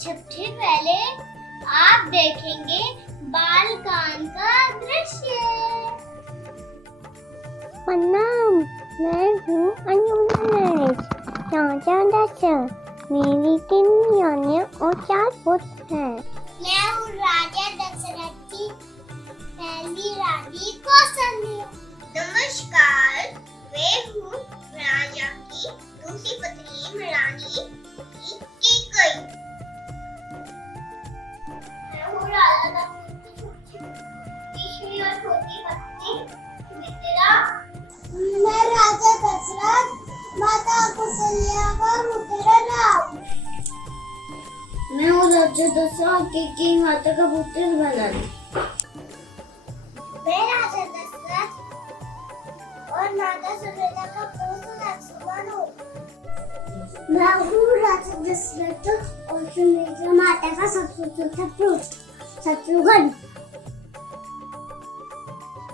सबसे पहले आप देखेंगे बालकान का दृश्य। प्रणाम, मैं हूँ अनुराज राजा दशरथ। मेरी 3 योनियां और 4 पुत्र हैं। मैं हूँ राजा दशरथ की पहली रानी कौशल्या। नमस्कार, मैं हूँ राजा की दूसरी पत्नी रानी कैकेयी। मैं हूँ राजा दशरथ की तीसरी और छोटी पत्नी सुमित्रा। मैं राजा दशरथ माता कौशल्या का पुत्र राम। मैं हूँ राजा दशरथ की माता का पुत्र बलराम। मैं राजा दशरथ और माता सुमित्रा का पुत्र लक्ष्मण हूँ। मैं हूँ राजा दशरथ और सुमित्रा माता का सबसे छोटा पुत्र शत्रुघ्न।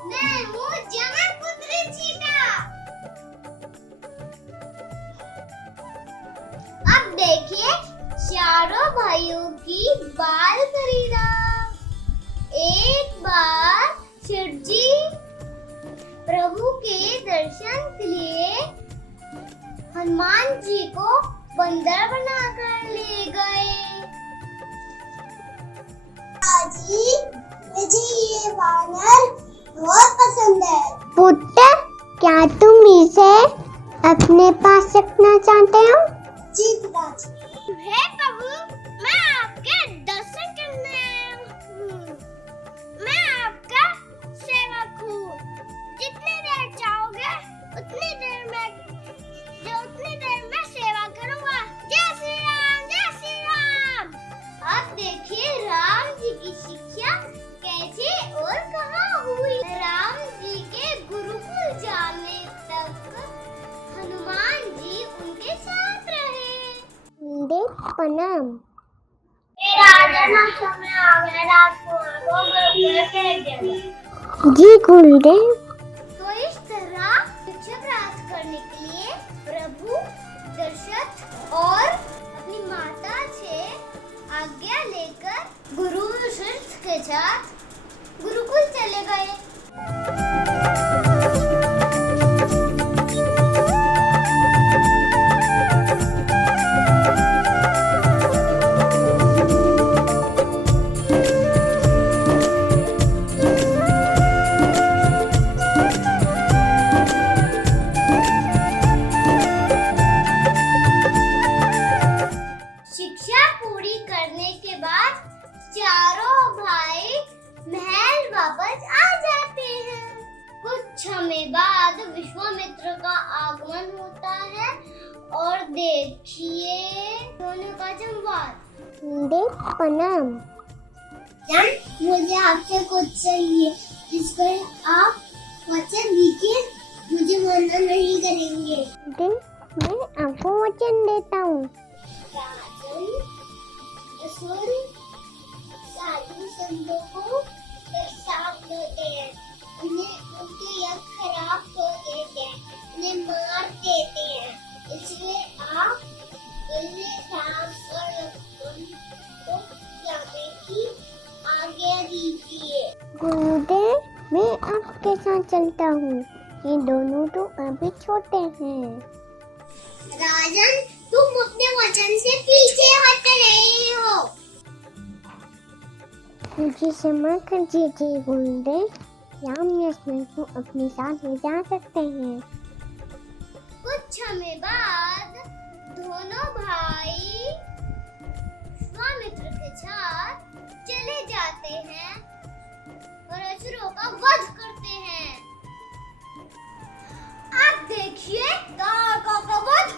मैं हूँ जमनपुत्री सीता। अब देखिए चारों भाइयों की बाल खरीदा। एक बार शिव जी प्रभु के दर्शन के लिए हनुमान जी को बंदर बनाकर ले गए। जी, मुझे ये वानर बहुत पसंद है। पुत्र, क्या तुम इसे अपने पास रखना चाहते हो? जी पिताजी। हे प्रभु, मैं आपके दर्शन करने हूँ। मैं आपका सेवक हूँ। जितनी देर चाहोगे उतनी देर में सेवा करूँगा। जय श्री राम, जय श्री राम। अब देखिए राम जी की शिक्षा कैसे और कहाँ हुई। राम जी के गुरुकुल जाने तक हनुमान जी उनके साथ रहे। प्रणाम। जी गुरुदेव। तो इस तरह शिक्षा प्राप्त करने के लिए प्रभु दशरथ और अपनी माता से आज्ञा लेकर गुरु वशिष्ठ के साथ गुरुकुल चले गए। शिक्षा पूरी करने के बाद चारों भाई महल वापस आ जाते हैं। कुछ समय बाद विश्वामित्र का आगमन होता है और देखिए दोनों का संवाद। प्रणाम। मुझे आपसे कुछ चाहिए, जिस पर आप वचन दीजिए, मुझे मना नहीं करेंगे। मैं आपको वचन देता हूँ। राजन असुर साधु संतों को शाप देते हैं, उन्हें उनके यज्ञ खराब कर देते हैं, उन्हें मार देते हैं। इसलिए आप उन्हें राम और लक्ष्मण को जाने की आज्ञा दीजिए। गुरुदेव, मैं आपके साथ चलता हूँ। ये दोनों तो अभी छोटे हैं। राजन, तुम अपने वचन से पीछे हट रहे हो। मुझे क्षमा कर दीजिए गुरुदेव। राम लक्ष्मण को अपने साथ ले जा सकते हैं। कुछ समय बाद दोनों भाई विश्वामित्र के साथ चले जाते हैं और असुरों का वध करते हैं। आप देखिए तारका का वध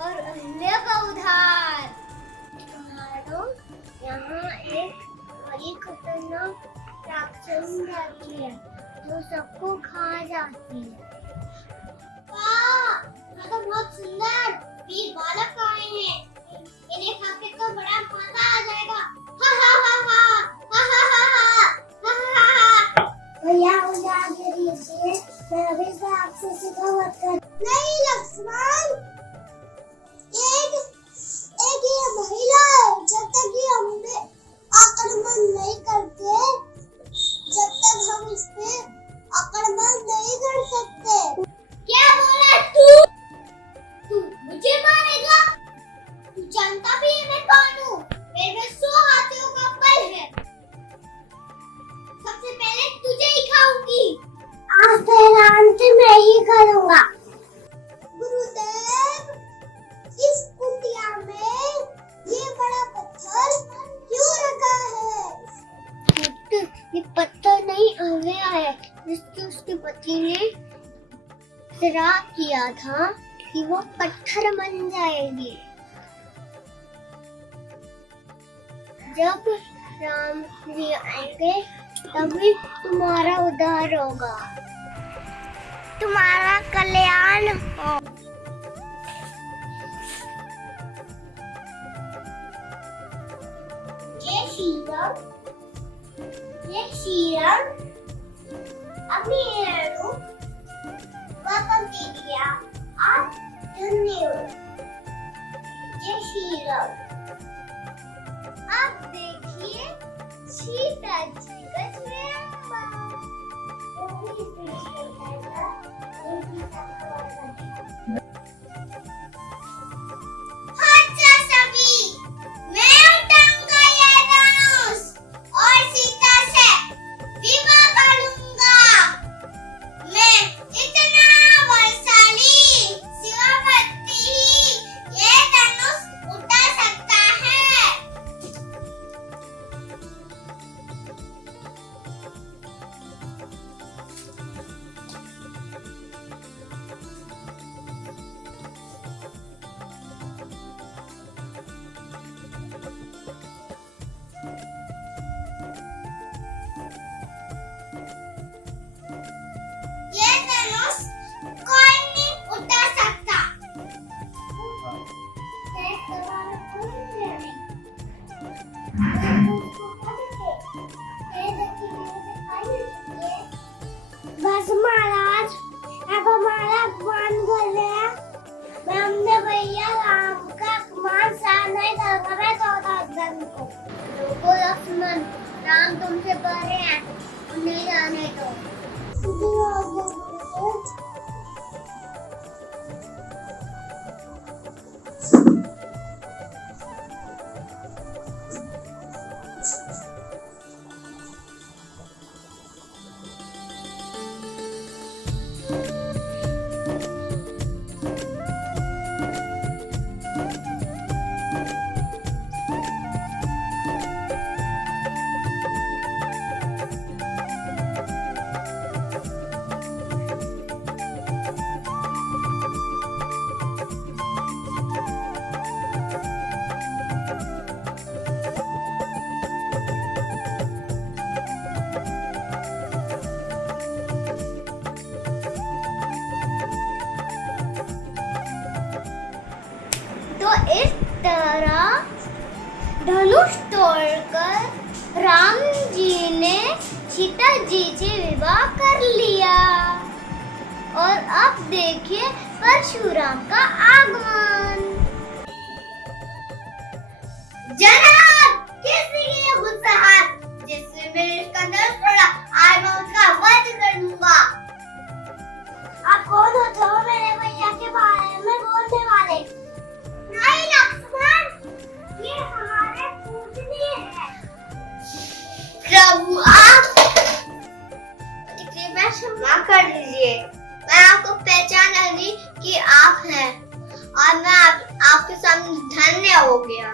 और अहल्या का उद्धार। यहाँ एक बड़ी खतरनाक राक्षस रहती है जो सबको खा जाती है। वाह, तो बहुत सुंदर वीर बालक आए हैं। इन्हें खाके तो बड़ा मजा आ जाएगा। हा हा हा हा हा हा हा हा हा हा। भैया मुझे आगे दीजिए, मैं अभी से आपसे सीधा बात कर। नहीं लक्ष्मण, एक ये महिला है, जब तक जानता भी है मैं कौन हूँ। मेरे में 100 हाथियों का बल है। सबसे पहले तुझे ही खाऊंगी। आज तेरा अंत मैं ही करूँगा। गुरुदेव, इस कुटिया में ये बड़ा पत्थर क्यों रखा है? ये पत्थर नहीं आया है जिसके उसके पति ने श्राप किया था कि वो पत्थर बन जाएगी। जब राम जी आएंगे तभी तुम्हारा उद्धार होगा, तुम्हारा कल्याण हो। जय श्री राम। जय श्री राम। अभी वापस दे दिया, आप धन्य हो। जय श्री राम। आप देखिए सीता जी का स्वयंवर। अच्छा सभी, मैं उठाऊंगा ये धनुष और सीता से विवाह करूंगा। मैं इतना बलशाली शिवभक्ति ही ये धनुष उठा सकता है। ये धनुष कोई नहीं उठा सकता। बस महाराज, अब हमारा अपमान कर रहे हैं। मैं हमने भैया राम का अपमान सहन नहीं करूंगा मैं 14 दिन को। रुको लक्ष्मण, राम तुमसे परे हैं, उन्हें जाने दो। तो इस तरह धनुष तोड़कर राम जी ने सीता जी से विवाह कर लिया। और अब देखिए परशुराम का आगमन। जनाब, किसने ये गुस्सा हाथ जिससे मेरे इसका धनुष तोड़ा, आज मैं उसका वध कर दूंगा। आप कौन होते हो मेरे भैया के बारे में बोलने वाले? नहीं लक्ष्मण, ये हमारे पूजनीय है। प्रभु आप मैं क्षमा कर दीजिए, मैं आपको पहचाना नहीं कि आप हैं और मैं आपके सामने धन्य हो गया।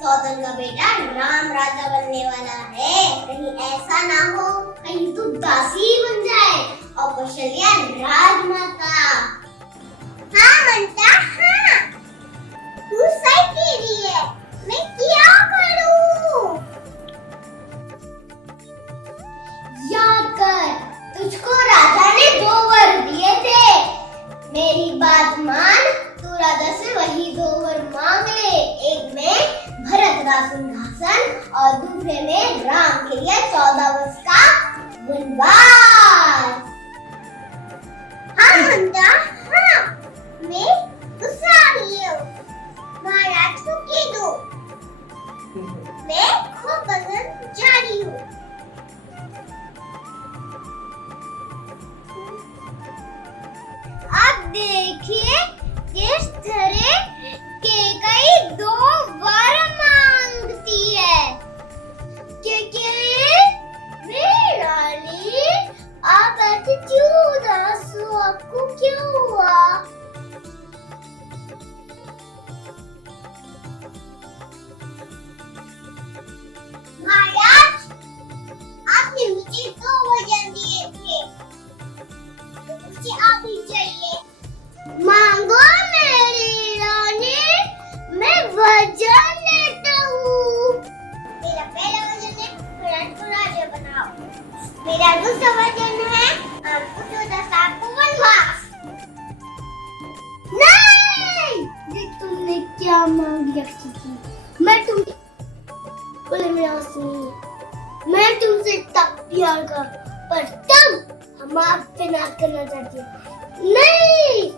सौतन का बेटा राम राजा बनने वाला है। कहीं ऐसा ना हो कहीं तू दासी बन जाए और कौशल्या राजमाता। हाँ ममता हाँ, तू सही कह रही है, मैं क्या करूं? याद कर, तुझको राजा ने 2 वर दिए थे। मेरी बात मान, तू राजा से वही 2 वर मांग ले। एक में भरत का सिंहासन और दूसरे में राम के लिए 14 वर्ष का वनवास। हाँ ममता हाँ, मैं गुस्सा आ रही हूँ। महाराज को कह दो, मैं खूब बदल जा रही हूँ। अब देखिए किस तरह कैकेयी 2 वर मांगती है। कैकेयी, मेरी रानी, आप ऐसे क्यों उदास हो? आपको क्या हुआ? महाराज, आपने मुझे 2 वचन दिए थे, मुझे आप ही चाहिए। मांगो मेरी रानी, मैं वचन लेता हूँ। मेरा पहला वचन है भरत को राजा बनाओ। मेरा दूसरा वचन है आपको 14 साल का वनवास। नहीं, देख तुमने क्या मांग लिया थी। मैं तुमसे तब प्यार कर, पर तब हम आपसे नाश करना चाहते हैं। नहीं,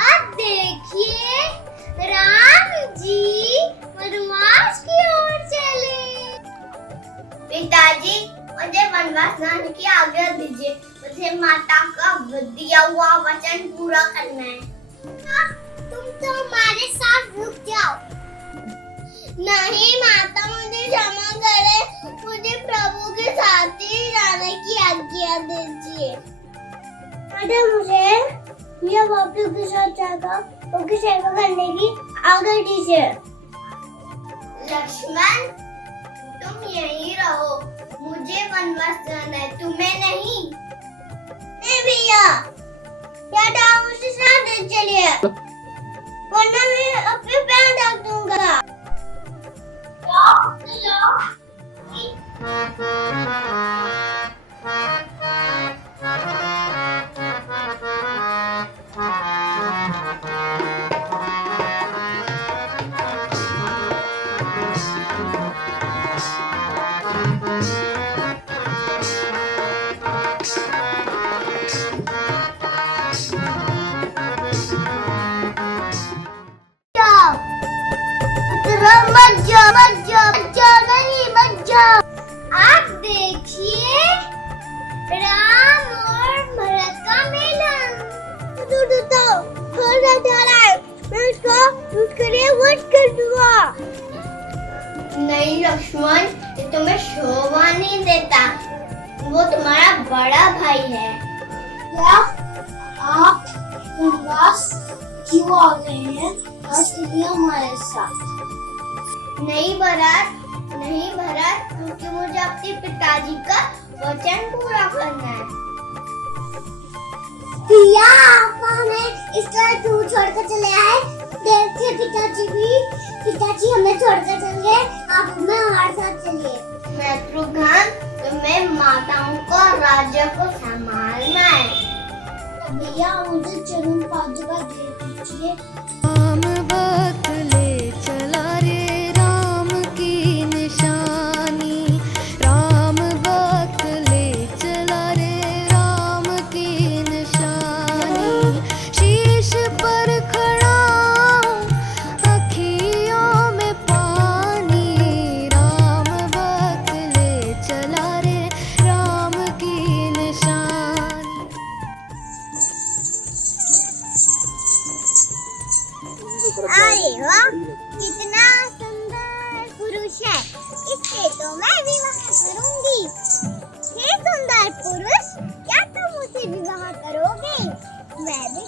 अब देखिए राम जी वनवास की ओर चले। पिताजी, मुझे वनवास जाने की आज्ञा दीजिए। मुझे माता का दिया हुआ वचन पूरा करना है। तुम तो हमारे साथ रुक जाओ। नहीं माता, मुझे क्षमा करें, मुझे प्रभु के साथ ही जाने की आज्ञा दीजिए। मुझे यह बाबू के साथ जाकर उनकी सेवा करने की आज्ञा दीजिए। लक्ष्मण, तुम यहीं रहो, मुझे वनवास जाना है, तुम्हें नहीं। नहीं भैया, या मुझे साथ चलिए, वरना मैं अपने पैर ढक दूंगा। आप देखिए राम और भरत का मिलन। नहीं लक्ष्मण, ये तुम्हें शोभा नहीं देता, वो तुम्हारा बड़ा भाई है। क्या आप वनवास क्यों आ गए हैं हमारे साथ? नहीं भरत, क्योंकि मुझे अपने पिताजी का वचन पूरा करना है। भैया, आप हमें इसलिए दूर छोड़कर चले आए। देखिए पिताजी हमें छोड़कर चल गए, आप हमें हमारे साथ चलिए। शत्रुघ्न, तुम्हें माताओं को राज्य को संभालना है। भैया, मुझे चरण पादुका दे दीजिए। राम भक्त ले चला रे राम की निशानी, राम भक्त ले चला रे राम की निशानी। शीश पर खड़ा अखियों में पानी, राम भक्त ले चला रे राम की निशानी। अरे वाह, कितना सुंदर पुरुष है, इससे तो मैं विवाह करूंगी। हे सुंदर पुरुष, क्या तुम मुझसे विवाह करोगे? मैं भी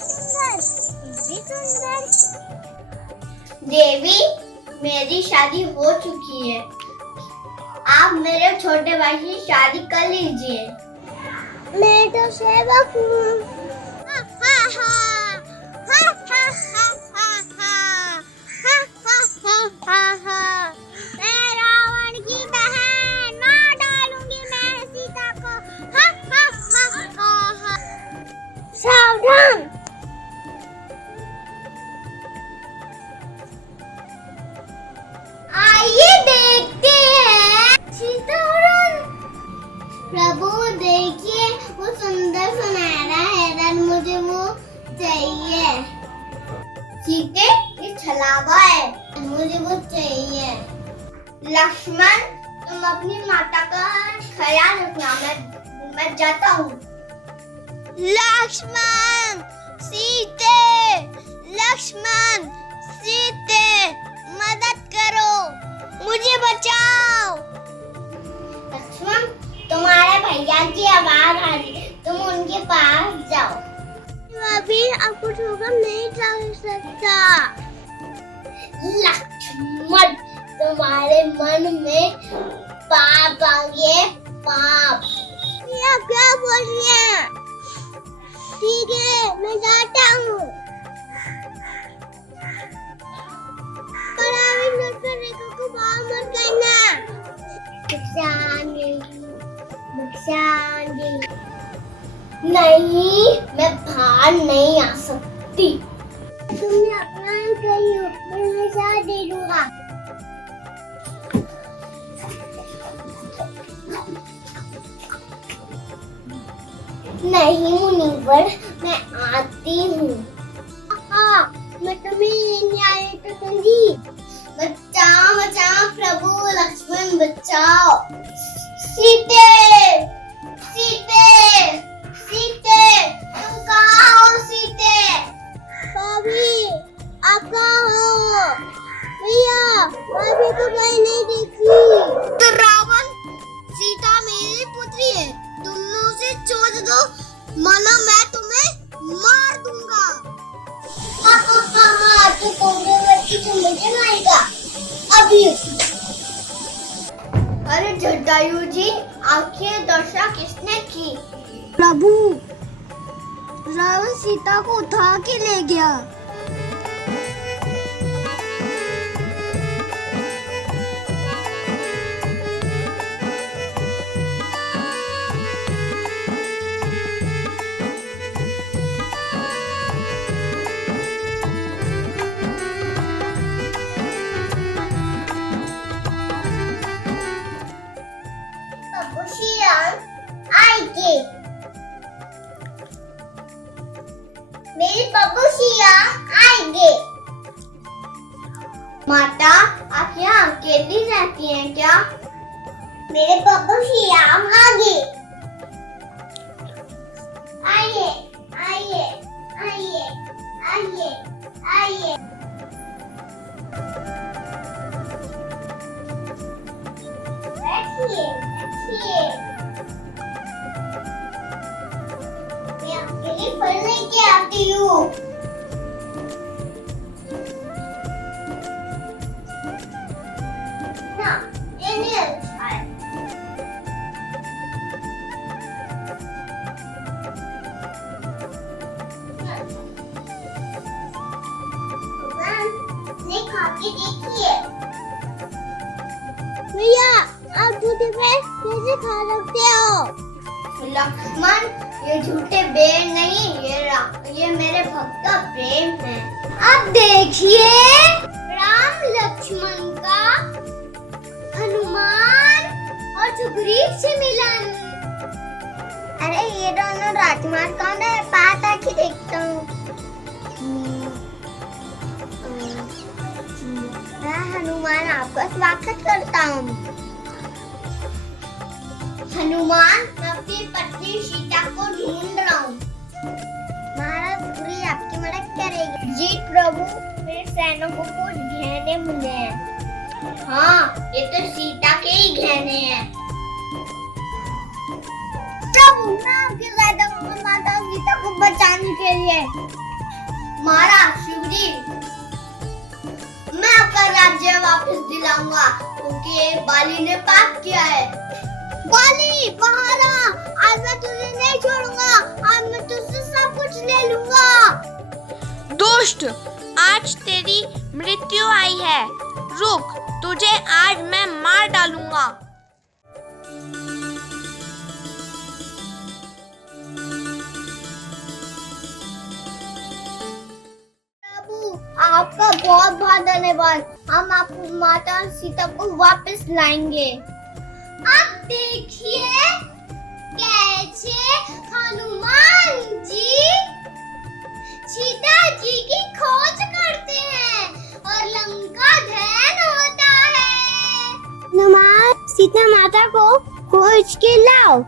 देवी, मेरी शादी हो चुकी है, आप मेरे छोटे भाई की शादी कर लीजिए। मैं तो सेवक हूँ। मैं रावण की बहन मार डालूंगी मैं सीता को। सावधान। आइए देखते हैं सीताहरण। प्रभु देखिए, वो सुंदर सुनहरा हिरन, मुझे वो चाहिए। सीते, ये छलावा है, मुझे वो चाहिए। लक्ष्मण, तुम अपनी माता का ख्याल रखना, मैं जाता हूँ। लक्ष्मण, सीते, लक्ष्मण, सीते, मदद करो, मुझे बचाओ। लक्ष्मण, तुम्हारे भैया की आवाज आ रही है, तुम उनके पास जाओ। अभी आपको हुक्म नहीं चल सकता। लक्ष्मण, तुम्हारे मन में पाप आ गए, पाप। ये आप क्या बोल रही हैं? ठीक है, मैं जाता हूँ। पर आप इन रेखा को बाहर मत करना। नहीं, मैं बाहर नहीं आ सकती। तुमने अपना कहीं ऊपर में साथ दे दूंगा। नहीं मुनिवर, मैं आती हूँ। मैं तुम्हें लेने आई तो दूंगी। बचाओ बचाओ प्रभु, लक्ष्मण बचाओ। सीते, सीते, सीते, तुम कहाँ हो सीते? भाभी, आप कहाँ हो? भैया, भाभी को मैं नहीं देखी। तो रावण, सीता मेरी पुत्री है, तुम उसे छोड़ दो, मानो मैं तुम्हें मार दूंगा। तू तुम मुझे मारेगा अभी। अरे जटायु जी, आखिर दशा किसने की? प्रभु, रावण सीता को उठा के ले गया। आएंगे, मेरे प्रभु श्रीराम आएंगे। माता, आप यहाँ अकेली रहती हैं क्या? मेरे प्रभु श्रीराम आगे। आइए, आइए, आइए, आइए, आइए। बैठिए, बैठिए। मैं आपके लिए फल लेके आती हूँ। ना, ये नहीं अच्छा है। नहीं, खा के देखिए। भैया, आप झूठे पे कैसे खा सकते हो? लक्ष्मण, ये झूठे बेर नहीं, ये मेरे भक्त का प्रेम है। अब देखिए राम लक्ष्मण का हनुमान और सुग्रीव से मिलन। अरे ये दोनों राजकुमार कौन है? पास आके देखता हूँ। मैं हनुमान आपका स्वागत करता हूँ। हनुमान, मैं अपनी पत्नी सीता को ढूंढ रहा हूँ। महाराज सुग्रीव आपकी मदद करेगी। जी प्रभु, मेरे सैनिकों को कुछ गहने मिले हैं। हाँ, ये तो सीता के ही गहने हैं। प्रभु, मैं आपके साथ हूँ माता सीता को बचाने के लिए। महाराज सुग्रीव, मैं आपका राज्य वापस दिलाऊंगा क्योंकि बाली ने पाप किया है। बाली बाहर आ, आज मैं तुझे नहीं छोड़ूंगा, आज मैं तुझसे सब कुछ ले लूंगा। दुष्ट, आज तेरी मृत्यु आई है। रुक, तुझे आज मैं मार डालूंगा। प्रभु, आपका बहुत बहुत धन्यवाद। हम आपको माता सीता को वापस लाएंगे। अब देखिए कैसे हनुमान जी सीता जी की खोज करते हैं और लंका ध्यान होता है। हनुमान सीता माता को खोज के लाओ।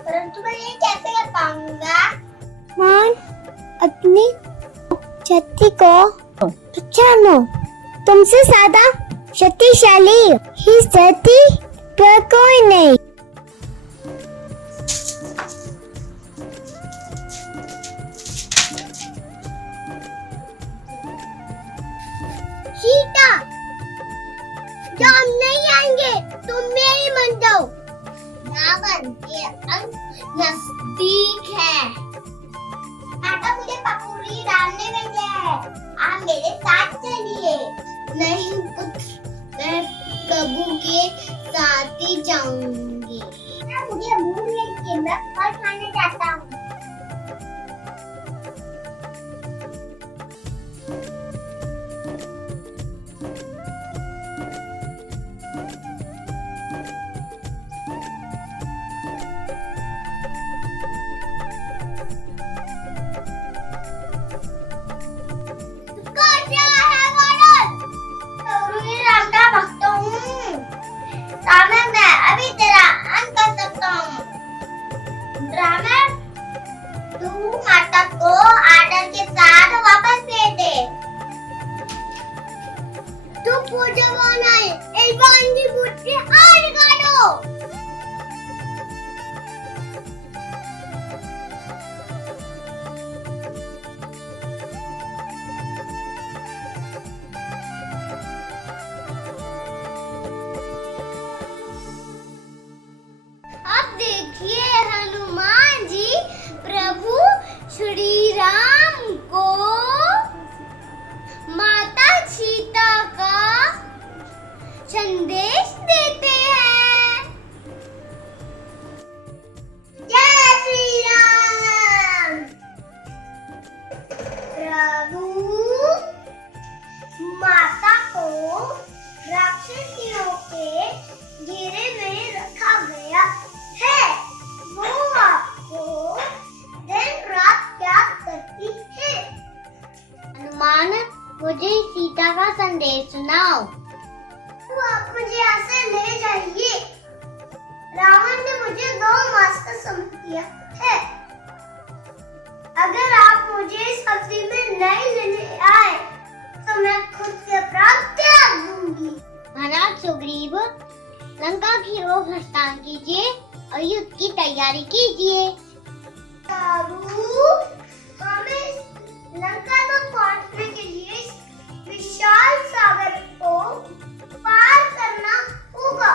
परंतु मैं ये कैसे कर पाऊंगा? मान अपनी शक्ति को पहचानो। तुमसे ज्यादा शक्तिशाली इस धरती पर कोई नहीं। सीता, जो हम नहीं आएंगे तुम मेरी मान जाओ। रावण के अंत नजदीक है। माता मुझे पकौड़ी डालने में है, आप मेरे साथ चलिए। नहीं पुत्र, मैं प्रभु के साथ ही जाऊंगी। मुझे भूख लगी है, मैं फल खाने जाता हूँ। श्री राम को माता सीता का संदेश देते हैं। जय श्री राम। प्रभु माता को राक्षसियों के घेरे में रखा गया है। वो आपको दिन रात त्याग करती है। हनुमान, मुझे सीता का संदेश सुनाओ। तो आप मुझे यहाँ से ले जाइए। रावण ने मुझे 2 मास का समय दिया है। अगर आप मुझे इस हफ्ते में नहीं लेने आए तो मैं खुद से प्राण त्याग दूंगी। महाराज सुग्रीव, लंका की ओर प्रस्थान कीजिए और युद्ध की तैयारी कीजिए। हमें लंका तक पहुंचने के लिए विशाल सागर को पार करना होगा।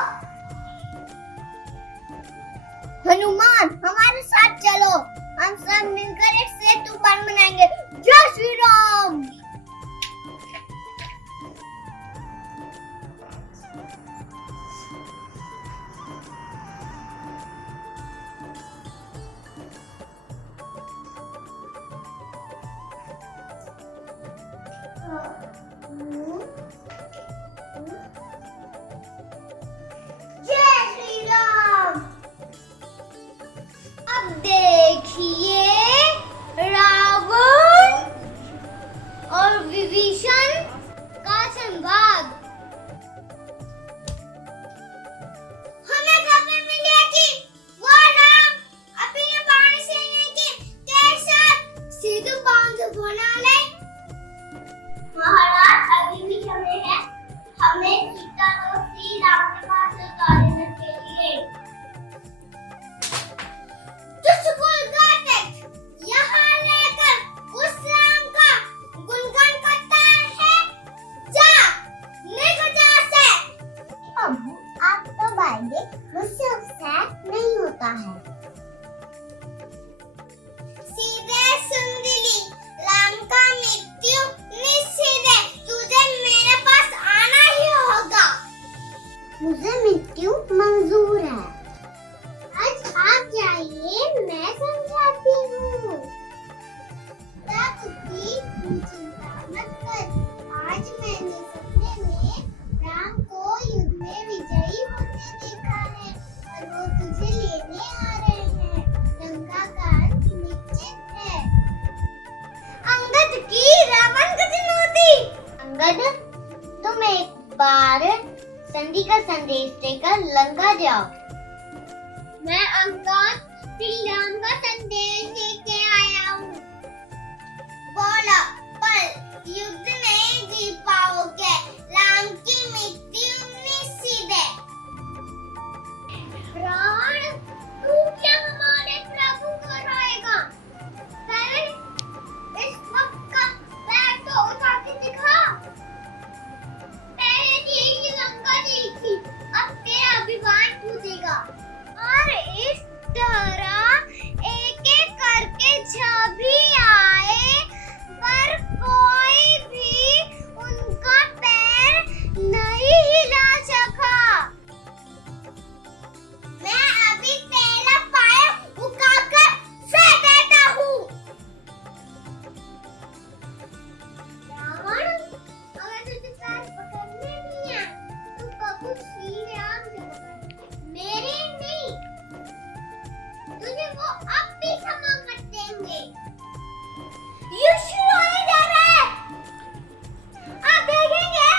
हनुमान, हमारे साथ चलो, हम सब मिलकर एक सेतु बांध बनाएंगे। जय श्री राम। जय श्री राम। अब देखिए रावण और विभीषण का संवाद। हमें खबर मिली है कि वो राम अपनी बाण सेना के साथ सेतु बांध बना ले। महाराज, अभी भी समय है हमें सीता को श्री राम के पास उतारने के लिए। यहाँ लेकर उस राम का गुणगान करता अंगद, तुम एक बार संधि का संदेश देकर लंका जाओ। मैं अंगद श्री राम का संदेश लेके आया हूँ। बोलो, पर युद्ध नहीं जीत पाओगे। राम की मृत्यु निश्चित है। रावण, तू क्या हमारे प्रभु को रोएगा? पहले इस वक्त का बैग तो उठा के दिखा। पहले तेरी लंका देखी, अब तेरा अभिमान टूटेगा। और इस तरह एक एक करके जब भी आए, पर कोई भी उनका पैर नहीं हिला सका। मैं अभी तेरा पैर उठाकर फेंक देता हूँ। रावण, अगर तुझे पैर पकड़ने नहीं है, तो प्रभु श्री राम से पकड़। मेरे नहीं, तुझे वो अब भी क्षमा कर देंगे। यीशु इधर है। आप देखेंगे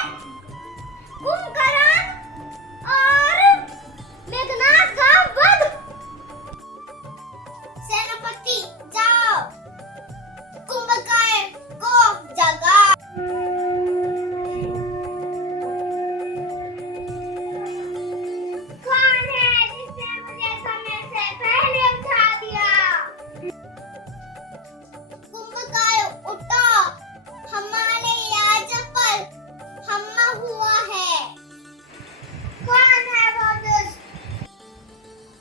कुंभकर्ण और मेघनाद का वध। सेनापति, जाओ, कुंभकर्ण को जगाओ। कौन है जिसने मुझे समय से पहले उठा दिया? कुंभकर्ण उठो, हमारे याजक पर हमला हुआ है। कौन है वो दुष्ट?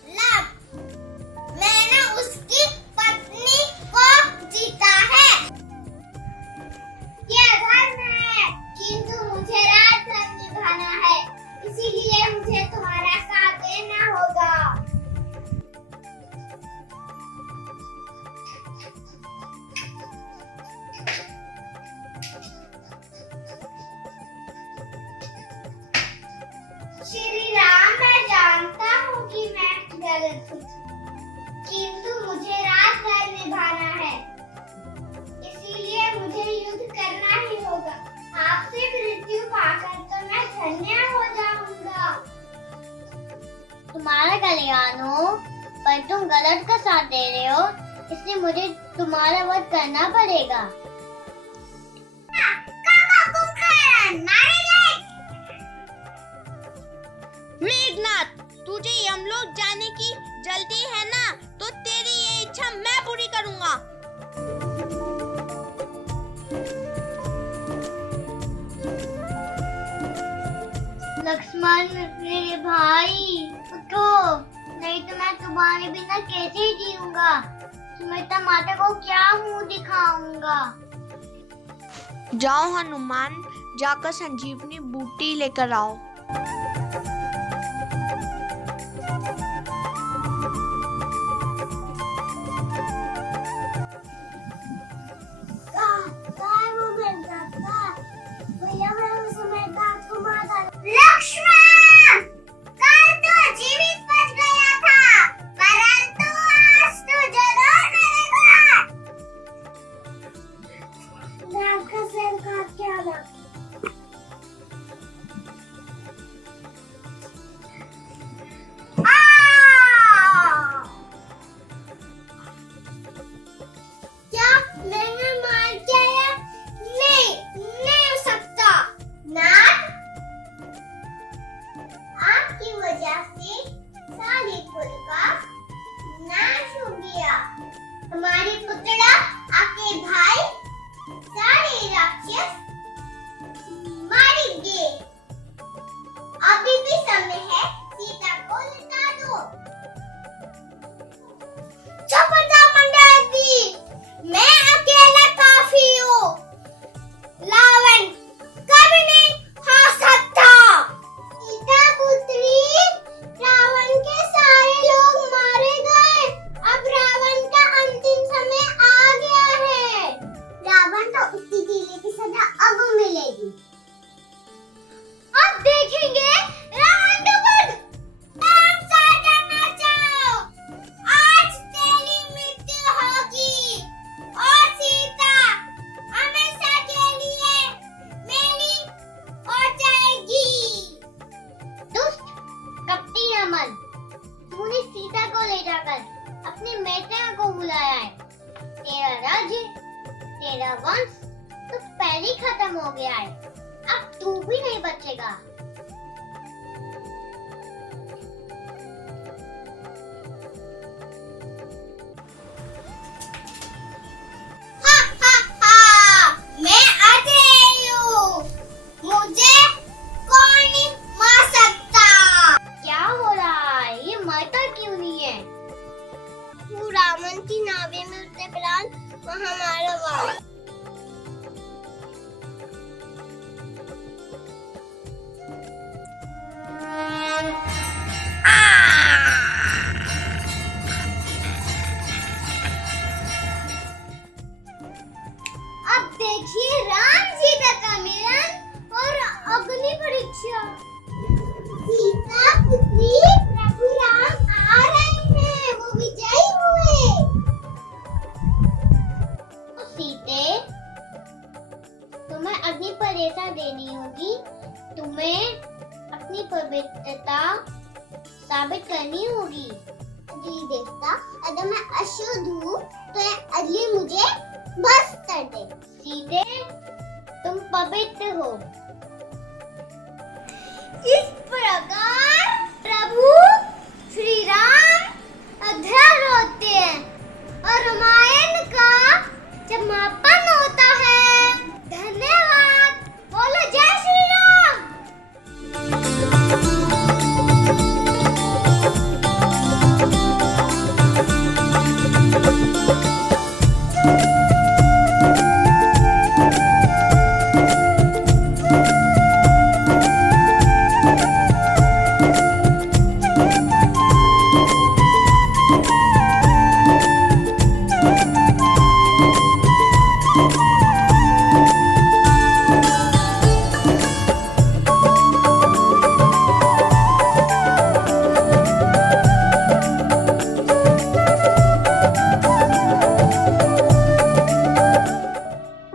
लव, मैंने उसकी पत्नी को जीता है। यह धर्म है, किंतु मुझे राजधर्म निभाना है, इसीलिए मुझे तुम्हारा साथ देना होगा। श्री राम, मैं जानता हूँ कि मैं गलत हूँ, किंतु मुझे राजधर्म निभाना है, इसीलिए मुझे युद्ध करना ही होगा। आपसे मृत्यु पाकर तो मैं धन्य हो जाऊंगा। तुम्हारा कल्याण हो, पर तुम गलत का साथ दे रहे हो, इसलिए मुझे तुम्हारा वध करना पड़ेगा। मेघनाद, तुझे यमलोक जाने की जल्दी है ना, तो तेरी ये इच्छा मैं पूरी करूंगा। लक्ष्मण, मेरे भाई, उठो, नहीं तो मैं तुम्हारे बिना कैसे जीऊंगा। सुमित्रा माता को क्या मुंह दिखाऊंगा। जाओ हनुमान, जाकर संजीवनी बूटी लेकर आओ। लक्ष्मण, कल तो जीवित बच गया था, परंतु आज तो जरूर मरेगा। नाक का सिर काट के आना। तेरा वंश तो पहले ही खत्म हो गया है, अब तू भी नहीं बचेगा। मैं आ गई हूँ, मुझे कौन नहीं मार सकता। क्या हो रहा है, ये मरता क्यों नहीं है? तू रावण की नावे में उतरे प्राण वहाँ मारा वाला। अब देखिए राम सीता का मिलन और अग्नि परीक्षा। सीता पुत्री प्रभु राम आ रहे हैं, वो विजयी हुए। तो सीते, तुम्हें अग्नि परीक्षा देनी होगी, तुम्हें अपनी पवित्रता साबित करनी होगी। जी देवता, अगर मैं अशुद्ध हूँ तो अग्नि मुझे बस कर दे। सीते, तुम पवित्र हो,